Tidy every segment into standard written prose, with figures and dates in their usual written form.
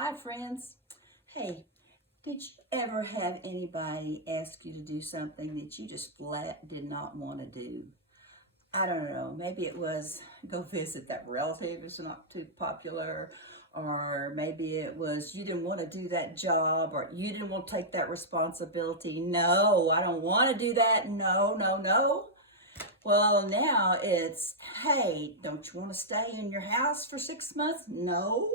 Hi, friends. Hey, did you ever have anybody ask you to do something that you just flat did not want to do? I don't know. Maybe it was go visit that relative who's not too popular, or maybe it was you didn't want to do that job, or you didn't want to take that responsibility. No, I don't want to do that. No, no, no. Well, now it's, hey, don't you want to stay in your house for 6 months? No.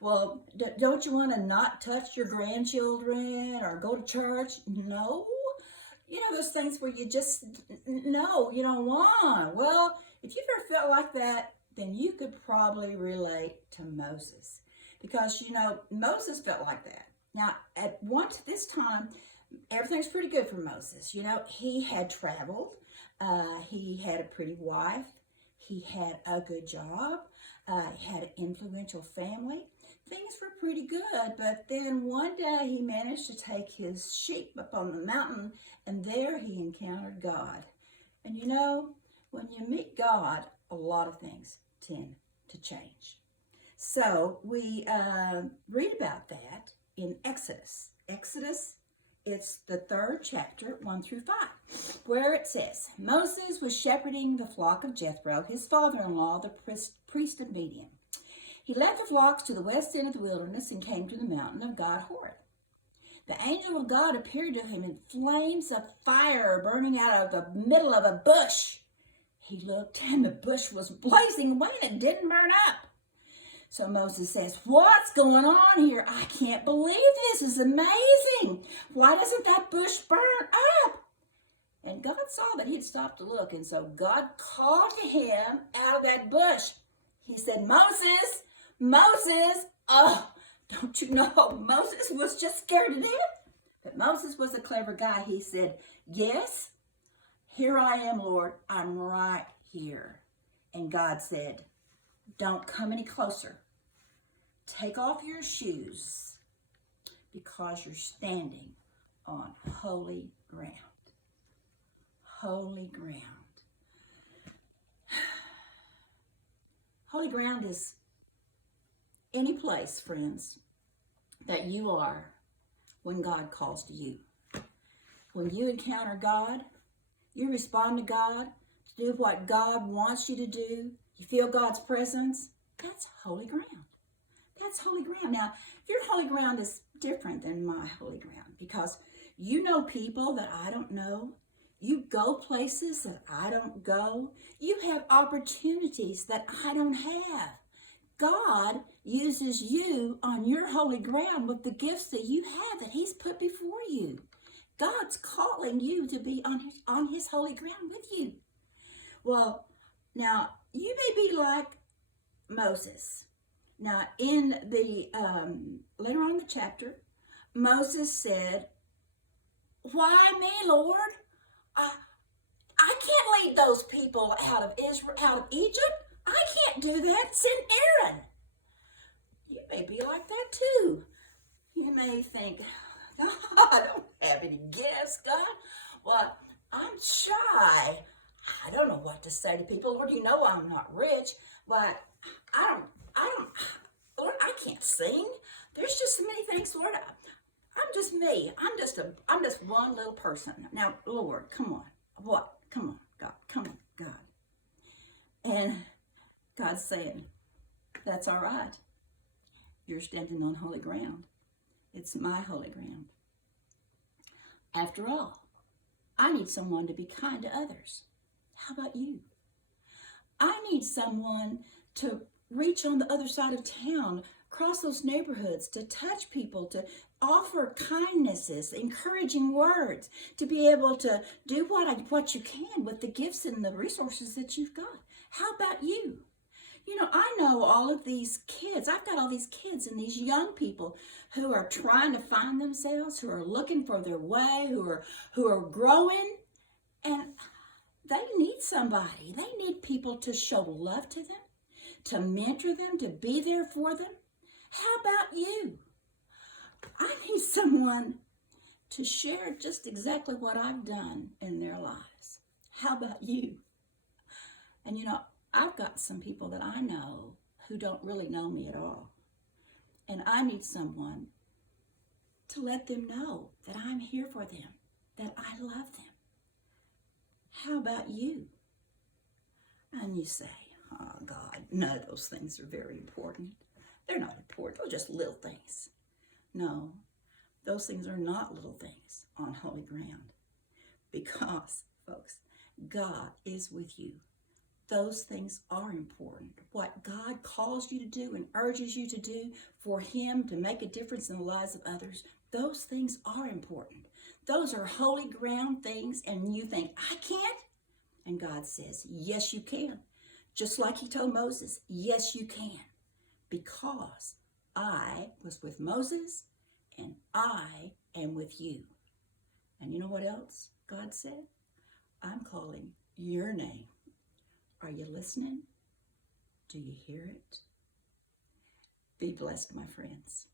Well, don't you want to not touch your grandchildren or go to church? No. You know, those things where you just, no, you don't want. Well, if you've ever felt like that, then you could probably relate to Moses. Because, Moses felt like that. Now, this time, everything's pretty good for Moses. He had traveled. He had a pretty wife. He had a good job. He had an influential family. Things were pretty good, but then one day he managed to take his sheep up on the mountain, and there he encountered God. And when you meet God, a lot of things tend to change. So we read about that in Exodus. It's the 3rd chapter, 1 through 5, where it says, Moses was shepherding the flock of Jethro, his father-in-law, the priest of Midian. He led the flocks to the west end of the wilderness and came to the mountain of God, Horeb. The angel of God appeared to him in flames of fire burning out of the middle of a bush. He looked, and the bush was blazing away and it didn't burn up. So Moses says, what's going on here? I can't believe this is amazing. Why doesn't that bush burn up? And God saw that he'd stopped to look, and so God called to him out of that bush. He said, Moses, oh, don't you know, Moses was just scared to death. But Moses was a clever guy. He said, yes, here I am, Lord. I'm right here. And God said, don't come any closer. Take off your shoes because you're standing on holy ground. Holy ground. Holy ground is any place, friends, that you are when God calls to you. When you encounter God, you respond to God, to do what God wants you to do. You feel God's presence. That's holy ground. That's holy ground. Now, your holy ground is different than my holy ground because you know people that I don't know. You go places that I don't go. You have opportunities that I don't have. God uses you on your holy ground with the gifts that you have that he's put before you. God's calling you to be on his holy ground with you. Well, now, you may be like Moses. Now, in the later on in the chapter, Moses said, why me, Lord? I can't lead those people out of Egypt. I can't do that. Send Aaron. You may be like that too. You may think, God, I don't have any gifts, God. Well, I'm shy. I don't know what to say to people. Lord, you know I'm not rich, but Lord, I can't sing. There's just so many things, Lord. I'm just me. I'm just one little person. Now, Lord, come on. What? Come on, God. Come on, God. And God's saying, that's all right. You're standing on holy ground. It's my holy ground. After all, I need someone to be kind to others. How about you? I need someone to reach on the other side of town, cross those neighborhoods, to touch people, to offer kindnesses, encouraging words, to be able to do what you can with the gifts and the resources that you've got. How about you? I know all of these kids. I've got all these kids and these young people who are trying to find themselves, who are looking for their way, who are growing, and they need somebody. They need people to show love to them, to mentor them, to be there for them. How about you? I need someone to share just exactly what I've done in their lives. How about you? And I've got some people that I know who don't really know me at all. And I need someone to let them know that I'm here for them, that I love them. How about you? And you say, oh God, none of those things are very important. They're not important, they're just little things. No, those things are not little things on holy ground. Because, folks, God is with you. Those things are important. What God calls you to do and urges you to do for Him to make a difference in the lives of others, those things are important. Those are holy ground things, and you think, I can't? And God says, yes, you can. Just like He told Moses, yes, you can. Because I was with Moses, and I am with you. And you know what else God said? I'm calling your name. Are you listening? Do you hear it? Be blessed, my friends.